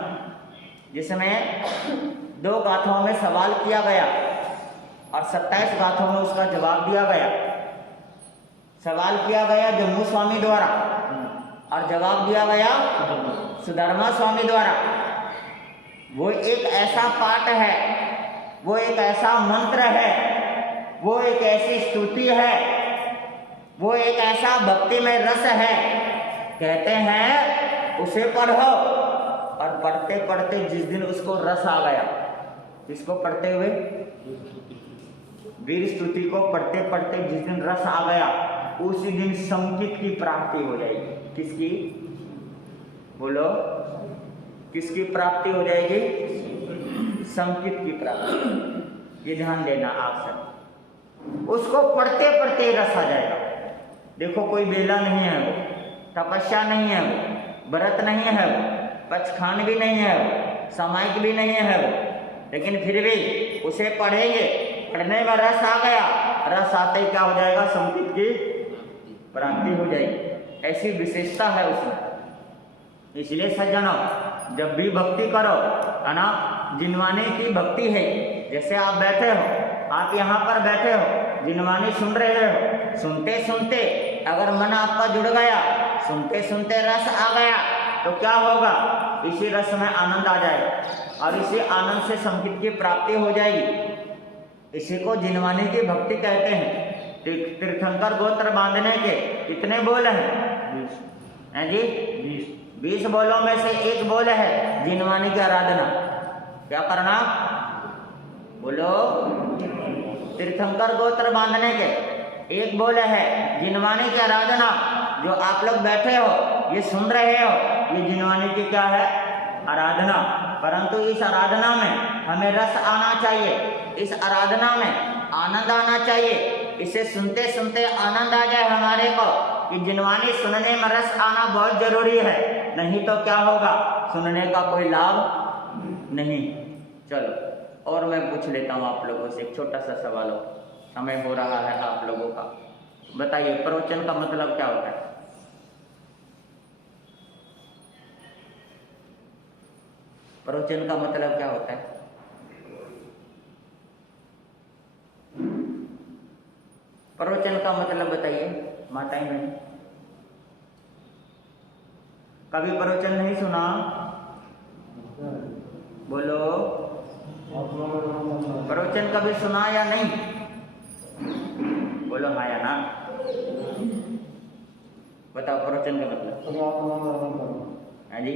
जिसमें 2 गाथाओं में सवाल किया गया और 27 गाथाओं में उसका जवाब दिया गया। सवाल किया गया जम्मू स्वामी द्वारा और जवाब दिया गया सुधर्मा स्वामी द्वारा। वो एक ऐसा पाठ है, वो एक ऐसा मंत्र है, वो एक ऐसी स्तुति है, वो एक ऐसा भक्ति में रस है। कहते हैं उसे पढ़ो, और पढ़ते पढ़ते जिस दिन उसको रस आ गया, इसको पढ़ते हुए वीर स्तुति को पढ़ते पढ़ते जिस दिन रस आ गया, उसी दिन संकित की प्राप्ति हो जाएगी। किसकी? बोलो, किसकी प्राप्ति हो जाएगी? संकित की प्राप्ति। ये ध्यान देना आप सब। उसको पढ़ते पढ़ते रस आ जाएगा। देखो, कोई बेला नहीं है वो, तपस्या नहीं है वो, व्रत नहीं है वो, पचखान भी नहीं है वो, सामायिक भी नहीं है वो, लेकिन फिर भी उसे पढ़ेंगे, पढ़ने में रस आ गया, रस आते ही क्या हो जाएगा? संकित की प्राप्ति हो जाएगी। ऐसी विशेषता है उसमें। इसलिए सज्जनों, जब भी भक्ति करो, है ना, जिनवाणी की भक्ति है। जैसे आप बैठे हो, आप यहाँ पर बैठे हो, जिनवाणी सुन रहे हो, सुनते सुनते अगर मन आपका जुड़ गया, सुनते सुनते रस आ गया, तो क्या होगा? इसी रस में आनंद आ जाएगा और इसी आनंद से संकित की प्राप्ति हो जाएगी। इसी को जिनवाणी की भक्ति कहते हैं। तीर्थंकर गोत्र बांधने के कितने बोल हैं जी? 20 बोलों में से एक बोल है जिनवाणी की आराधना। क्या करना? बोलो, तीर्थंकर गोत्र बांधने के एक बोल है जिनवाणी की आराधना। जो आप लोग बैठे हो, ये सुन रहे हो, ये जिनवानी की क्या है? आराधना। परंतु इस आराधना में हमें रस आना चाहिए, इस आराधना में आनंद आना चाहिए। इसे सुनते सुनते आनंद आ जाए हमारे को कि जिनवानी सुनने में रस आना बहुत जरूरी है, नहीं तो क्या होगा? सुनने का कोई लाभ नहीं। चलो और मैं पूछ लेता हूँ आप लोगों से एक छोटा सा सवाल हो, समय हो रहा है आप लोगों का। बताइए प्रवचन का मतलब क्या होता है? प्रवचन का मतलब क्या होता है? प्रवचन का मतलब बताइए माताएं बहन। कभी प्रवचन नहीं सुना? बोलो। प्रवचन कभी सुना या नहीं? बोलो हाँ या ना। बताओ प्रवचन का मतलब। हाँ जी।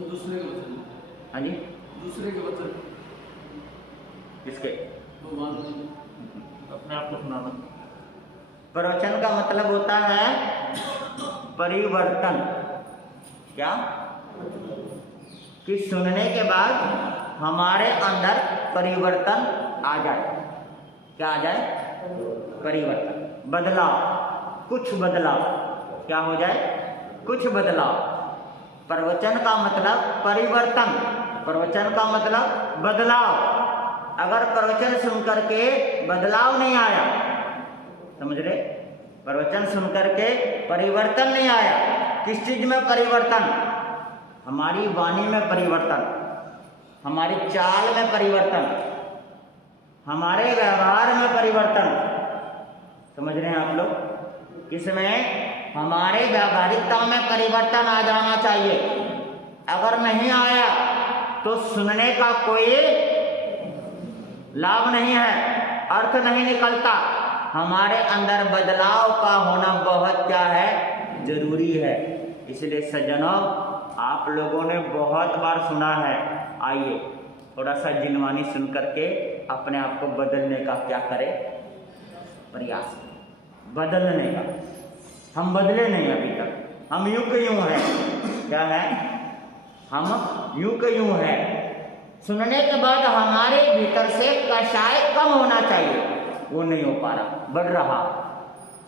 दूसरे के वचन। हाँ जी। दूसरे के वचन। किसके? भगवान। अपने आप को सुनाना। प्रवचन का मतलब होता है परिवर्तन। क्या? कि सुनने के बाद हमारे अंदर परिवर्तन आ जाए। क्या आ जाए? परिवर्तन, बदलाव, कुछ बदलाव। क्या हो जाए? कुछ बदलाव। प्रवचन का मतलब परिवर्तन, प्रवचन का मतलब बदलाव। अगर प्रवचन सुनकर के बदलाव नहीं आया, समझ रहे? प्रवचन सुनकर के परिवर्तन नहीं आया। किस चीज में परिवर्तन? हमारी वाणी में परिवर्तन, हमारी चाल में परिवर्तन, हमारे व्यवहार में परिवर्तन। समझ रहे हैं आप लोग? किसमें? हमारे व्यावहारिकता में परिवर्तन आ जाना चाहिए। अगर नहीं आया तो सुनने का कोई लाभ नहीं है, अर्थ नहीं निकलता। हमारे अंदर बदलाव का होना बहुत क्या है? जरूरी है। इसलिए सज्जनों, आप लोगों ने बहुत बार सुना है, आइए थोड़ा सा जिनवानी सुन करके अपने आप को बदलने का क्या करें? प्रयास करें, बदलने का। हम बदले नहीं अभी तक, हम यूं के यूं हैं। क्या है? हम यूं के यूं हैं। सुनने के बाद हमारे भीतर से कषाय कम होना चाहिए, वो नहीं हो पा रहा, बढ़ रहा।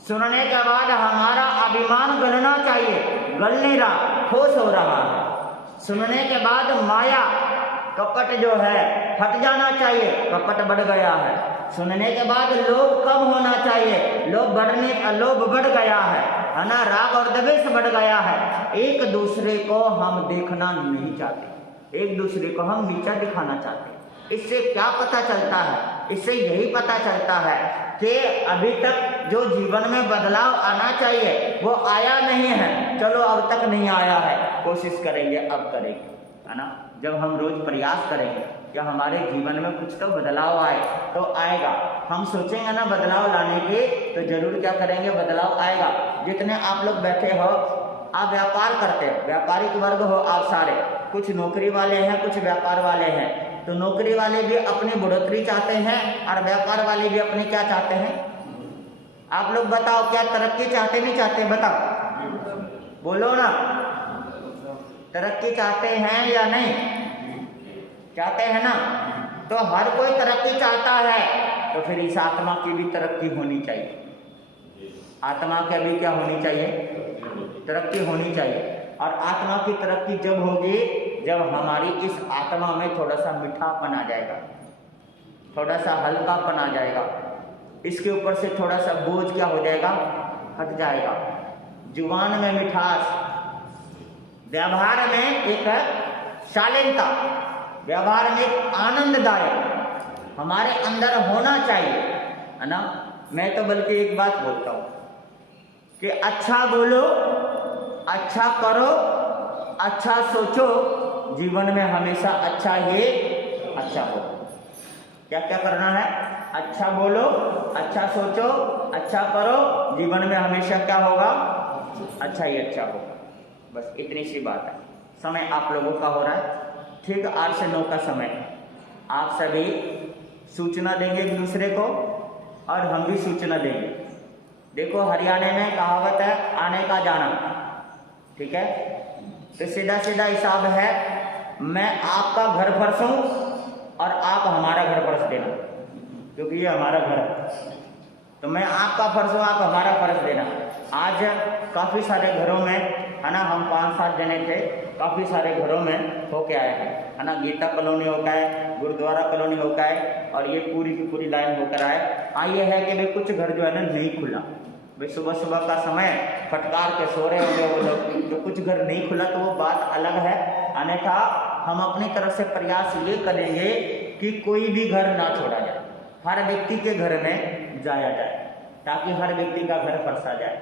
सुनने के बाद हमारा अभिमान गलना चाहिए, गल नहीं रहा, ठोस हो रहा है। सुनने के बाद माया, कपट जो है हट जाना चाहिए, कपट बढ़ गया है। सुनने के बाद लोभ कम होना चाहिए, लोभ बढ़ गया है ना? राग और द्वेष बढ़ गया है। एक दूसरे को हम देखना नहीं चाहते, एक दूसरे को हम नीचा दिखाना चाहते। इससे क्या पता चलता है? इससे यही पता चलता है कि अभी तक जो जीवन में बदलाव आना चाहिए वो आया नहीं है। चलो अब तक नहीं आया है, कोशिश करेंगे, अब करेंगे, है ना? जब हम रोज प्रयास करेंगे कि हमारे जीवन में कुछ तो बदलाव आए तो आएगा। हम सोचेंगे ना बदलाव लाने की, तो जरूर क्या करेंगे? बदलाव आएगा। जितने आप लोग बैठे हो, आप व्यापार करते हो, व्यापारिक वर्ग हो आप सारे। कुछ नौकरी वाले हैं, कुछ व्यापार वाले हैं। तो नौकरी वाले भी अपनी बढ़ोतरी चाहते हैं और व्यापार वाले भी अपनी क्या चाहते हैं? आप लोग बताओ, क्या तरक्की चाहते नहीं चाहते? बताओ, बोलो ना। तरक्की चाहते हैं या नहीं? चाहते हैं ना? तो हर कोई तरक्की चाहता है, तो फिर इस आत्मा की भी तरक्की होनी चाहिए। आत्मा की भी क्या होनी चाहिए? तरक्की होनी चाहिए। और आत्मा की तरक्की जब होगी जब हमारी इस आत्मा में थोड़ा सा मीठापन आ जाएगा, थोड़ा सा हल्कापन आ जाएगा, इसके ऊपर से थोड़ा सा बोझ क्या हो जाएगा? हट जाएगा। जुबान में मिठास, व्यवहार में एक शालीनता, व्यवहार में एक आनंददायक हमारे अंदर होना चाहिए, है ना? मैं तो बल्कि एक बात बोलता हूँ कि अच्छा बोलो, अच्छा करो, अच्छा सोचो, जीवन में हमेशा अच्छा ही अच्छा हो। क्या क्या करना है? अच्छा बोलो, अच्छा सोचो, अच्छा करो, जीवन में हमेशा क्या होगा? अच्छा ही अच्छा होगा। बस इतनी सी बात है। समय आप लोगों का हो रहा है ठीक 8 से 9 का समय। आप सभी सूचना देंगे एक दूसरे को और हम भी सूचना देंगे। देखो हरियाणा में कहावत है आने का जाना, ठीक है, तो सीधा सीधा हिसाब है, मैं आपका घर फर्शूं और आप हमारा घर फर्श देना, क्योंकि ये हमारा घर है, तो मैं आपका फर्श हूँ, आप हमारा फर्श देना। आज काफ़ी सारे घरों में है ना, हम 5-7 जने थे, काफ़ी सारे घरों में होके आए हैं, है ना, गीता कॉलोनी होकर है, गुरुद्वारा कॉलोनी होकर है, और ये पूरी की पूरी लाइन होकर आए। ये है कि भाई कुछ घर जो है ना नहीं खुला, भाई सुबह सुबह का समय फटकार के सो रहे होंगे वो लोग, तो कुछ घर नहीं खुला तो वो बात अलग है। अन्यथा हम अपनी तरफ से प्रयास ये करेंगे कि कोई भी घर ना छोड़ा जाए, हर व्यक्ति के घर में जाया जाए, ताकि हर व्यक्ति का घर फरसा जाए।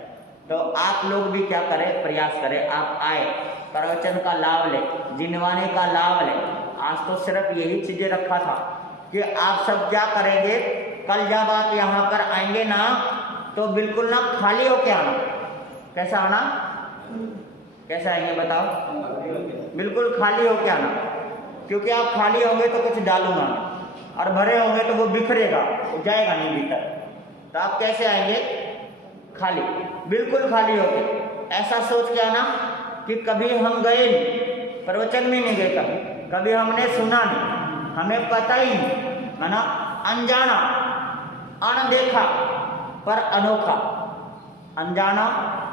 तो आप लोग भी क्या करें, प्रयास करें, आप आए, प्रवचन का लाभ ले, जिनवाने का लाभ ले। आज तो सिर्फ यही चीजें रखा था कि आप सब क्या करेंगे, कल जब आप यहाँ पर आएंगे ना तो बिल्कुल ना खाली होके आना। कैसा आना, कैसे आएंगे बताओ, बिल्कुल खाली होके आना, क्योंकि आप खाली होंगे तो कुछ डालूंगा, और भरे होंगे तो वो बिखरेगा, वो जाएगा नहीं भीतर। तो आप कैसे आएंगे, खाली, बिल्कुल खाली होके। ऐसा सोच के आना कि कभी हम गए नहीं, प्रवचन में नहीं गए, कभी हमने सुना नहीं, हमें पता ही नहीं, है ना, अनजाना, अनदेखा पर अनोखा, अनजाना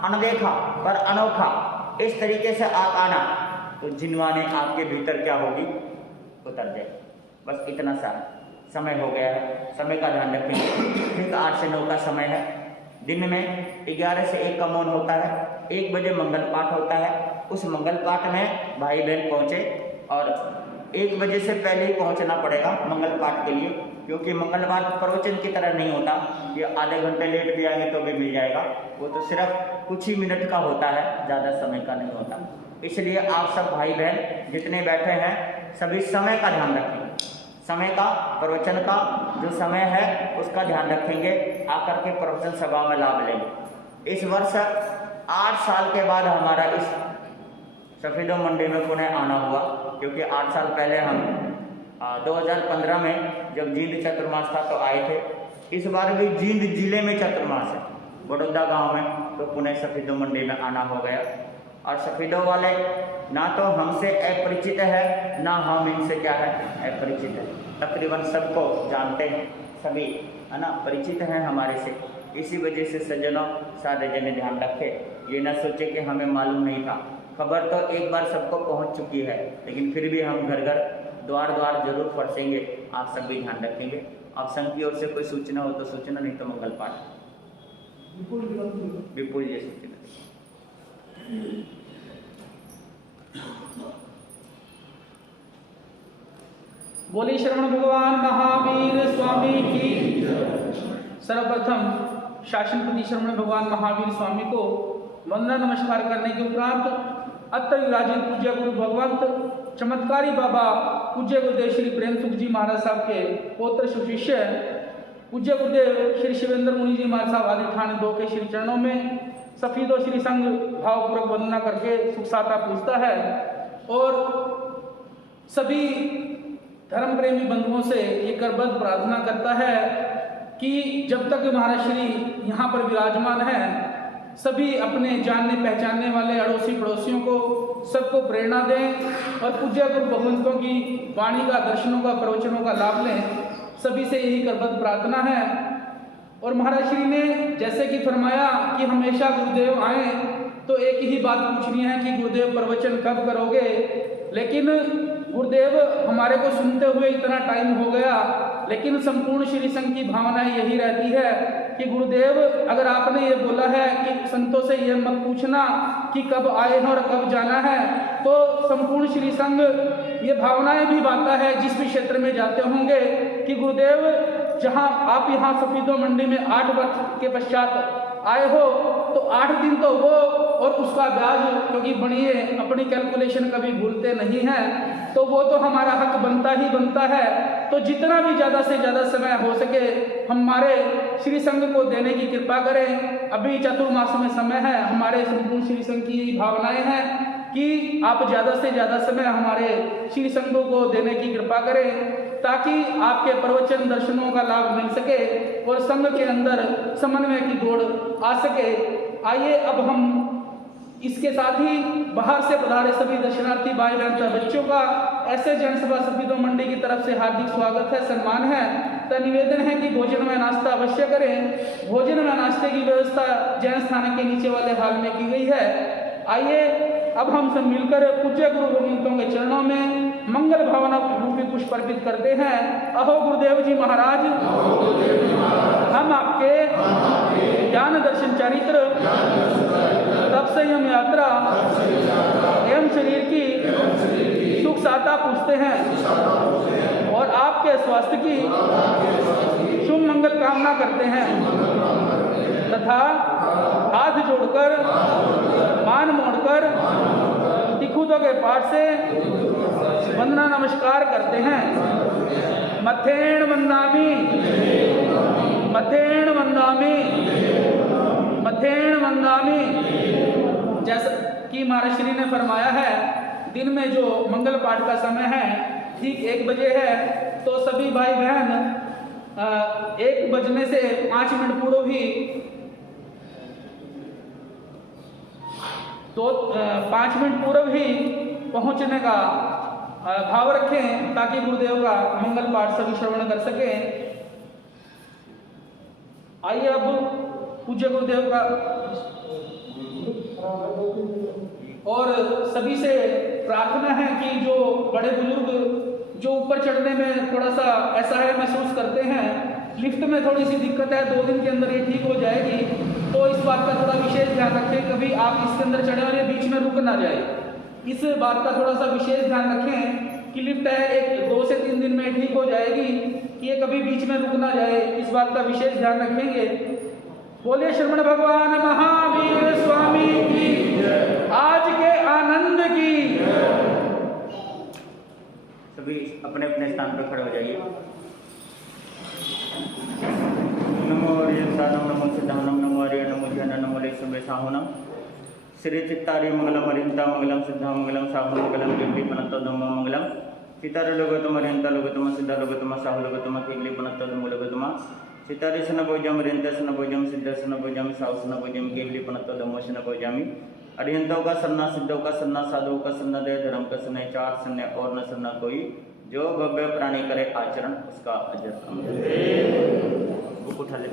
अनदेखा पर अनोखा, इस तरीके से आप आना, तो जिनवाने आपके भीतर क्या होगी, उतर जाए। बस इतना सा समय हो गया है, समय का ध्यान रखेंगे। ठीक 8 से 9 का समय है, दिन में 11 से 1 का मौन होता है, 1 बजे मंगल पाठ होता है। उस मंगल पाठ में भाई बहन पहुँचे, और 1 बजे से पहले ही पहुँचना पड़ेगा मंगल पाठ के लिए, क्योंकि मंगल पाठ प्रवचन की तरह नहीं होता, ये आधे घंटे लेट भी आएंगे तो भी मिल जाएगा, वो तो सिर्फ कुछ ही मिनट का होता है, ज़्यादा समय का नहीं होता। इसलिए आप सब भाई बहन जितने बैठे हैं सभी समय का ध्यान रखेंगे, समय का, प्रवचन का जो समय है उसका ध्यान रखेंगे, आकर के प्रवचन सभा में लाभ लेंगे। इस वर्ष 8 साल के बाद हमारा इस सफेदो मंडी में पुनः आना हुआ, क्योंकि 8 साल पहले हम 2015 में जब जींद चतुर्मास था तो आए थे। इस बार भी जींद जिले में चतुर्मास है, बड़ौदा गांव में, तो पुनः सफेदो मंडी में आना हो गया। और सफेदो वाले ना तो हमसे अपरिचित है, ना हम इनसे क्या है, अपरिचित है। तकरीबन सबको जानते हैं, सभी है ना, परिचित हैं हमारे से। इसी वजह से सज्जनों, सारे जने ध्यान रखे, ये ना सोचे कि हमें मालूम नहीं था। खबर तो एक बार सबको पहुंच चुकी है, लेकिन फिर भी हम घर घर द्वार द्वार जरूर फरसेंगे, आप सब भी ध्यान रखेंगे। आप संघ की ओर से कोई सूचना हो तो सूचना, नहीं तो मंगल पाठ विपुल जी सूचना। बोली श्रवण भगवान महावीर स्वामी की। सर्वप्रथम शासनपति श्रवण भगवान महावीर स्वामी को वंदना नमस्कार करने के उपरांत अत्तर विराजित पूज्य गुरु भगवंत चमत्कारी बाबा पूज्य गुरुदेव श्री प्रेम सुख जी महाराज साहब के पौत्र सुशिष्य पूज्य गुरुदेव श्री शिवेंद्र मुनि जी महाराज साहब आदि ठाणे 2 के श्री चरणों में सफीदो श्री संघ भावपूर्वक वंदना करके सुख साता पूछता है, और सभी धर्म प्रेमी बंधुओं से ये करबद्ध प्रार्थना करता है कि जब तक महाराज श्री यहाँ पर विराजमान है, सभी अपने जानने पहचानने वाले अड़ोसी पड़ोसियों को सबको प्रेरणा दें, और पूज्य गुरु भगवंतों की वाणी का, दर्शनों का, प्रवचनों का लाभ लें। सभी से यही करबद्ध प्रार्थना है। और महाराज श्री ने जैसे कि फरमाया कि हमेशा गुरुदेव आए, तो एक ही बात पूछनी है कि गुरुदेव प्रवचन कब करोगे। लेकिन गुरुदेव हमारे को सुनते हुए इतना टाइम हो गया, लेकिन संपूर्ण श्री संघ की भावना यही रहती है कि गुरुदेव, अगर आपने ये बोला है कि संतों से ये मत पूछना कि कब आए हैं और कब जाना है, तो संपूर्ण श्री संघ ये भावनाएं भी बांटता है जिस भी क्षेत्र में जाते होंगे कि गुरुदेव, जहां आप यहाँ सफीदो मंडी में 8 वर्ष के पश्चात आए हो, तो 8 दिन तो वो और उसका ब्याज, क्योंकि बनिए अपनी कैलकुलेशन कभी भूलते नहीं हैं, तो वो तो हमारा हक बनता ही बनता है। तो जितना भी ज़्यादा से ज़्यादा समय हो सके हमारे श्री संघ को देने की कृपा करें। अभी चतुर्मास में समय है, हमारे संपूर्ण श्री संघ की भावनाएं हैं कि आप ज़्यादा से ज़्यादा समय हमारे श्री संघों को देने की कृपा करें। ताकि आपके प्रवचन दर्शनों का लाभ मिल सके और संघ के अंदर समन्वय की दौड़ आ सके। आइए अब हम इसके साथ ही बाहर से पधारे सभी दर्शनार्थी भाई बहन बच्चों का ऐसे जन सभा सफीदों मंडी की तरफ से हार्दिक स्वागत है, सम्मान है। तो निवेदन है कि भोजन व नाश्ता अवश्य करें। भोजन व नाश्ते की व्यवस्था जैन स्थान के नीचे वाले हाल में की गई है। आइए अब हम सब मिलकर पूज्य गुरु गोविंदों के चरणों में मंगल भावना रूपी पुष्प अर्पित करते हैं। अहो गुरुदेव जी महाराज, हम आपके ज्ञान दर्शन चरित्र, तप संयम यात्रा एवं शरीर की सुख साता पूछते हैं और आपके स्वास्थ्य की शुभ मंगल कामना करते हैं तथा हाथ जोड़कर मान मोड़कर तिखुतों के पाठ से वंदना नमस्कार करते हैं। मथेण वंदामि, मथेण वंदामि, मथेण वंदामि। जैसा कि महाराज श्री ने फरमाया है, दिन में जो मंगल पाठ का समय है ठीक 1 बजे है, तो सभी भाई बहन 1 बजने से 5 मिनट पूर्व ही 5 मिनट पूर्व ही पहुंचने का भाव रखें ताकि गुरुदेव का मंगल पाठ सभी श्रवण कर सके। आइए अब पूज्य गुरुदेव का और सभी से प्रार्थना है कि जो बड़े बुजुर्ग जो ऊपर चढ़ने में थोड़ा सा ऐसा है महसूस करते हैं, लिफ्ट में थोड़ी सी दिक्कत है, 2 दिन के अंदर ये ठीक हो जाएगी, तो इस बात का थोड़ा विशेष ध्यान रखें कभी आप इसके अंदर चढ़े और ये बीच में रुक ना जाए। इस बात का थोड़ा सा विशेष ध्यान रखें कि लिफ्ट है 2 से 3 दिन में ठीक हो जाएगी, कि ये कभी बीच में रुक ना जाए, इस बात का विशेष ध्यान रखेंगे। बोलिए श्रवण भगवान महावीर स्वामी की, आज के आनंद की। सभी अपने अपने स्थान पर खड़े हो जाइए। नमो हरियंतानम, नमो सिद्धानम, नमो हरिय, नमो ध्यान, नमो लेशुभे साहुनम। श्री चित्तारि मंगलम हरियंता मंगलम सिद्धा मंगलम साहु मंगलम केवली पनत्तो धम्म मंगलम। चित्तारि लोगोत्तम हरियंता लोगोत्तम सिद्धा लोगोत्तम साहु लोगोत्तम केवली पनत्तो धम्म लोगोत्तम। चित्तारि सन भोजम हरियंता सन भोजम सिद्ध सन भोजम साहु सन भोजम केवली पनत्तो धम्म सन भोजामि। हरियंतों का सरना, सिद्धों का सरना, साधुओं का सरना, दया धर्म का सरना, 4 सरने और न सरना कोई, जो भव्य प्राणी करे आचरण उसका अजर अमर। उठा ले।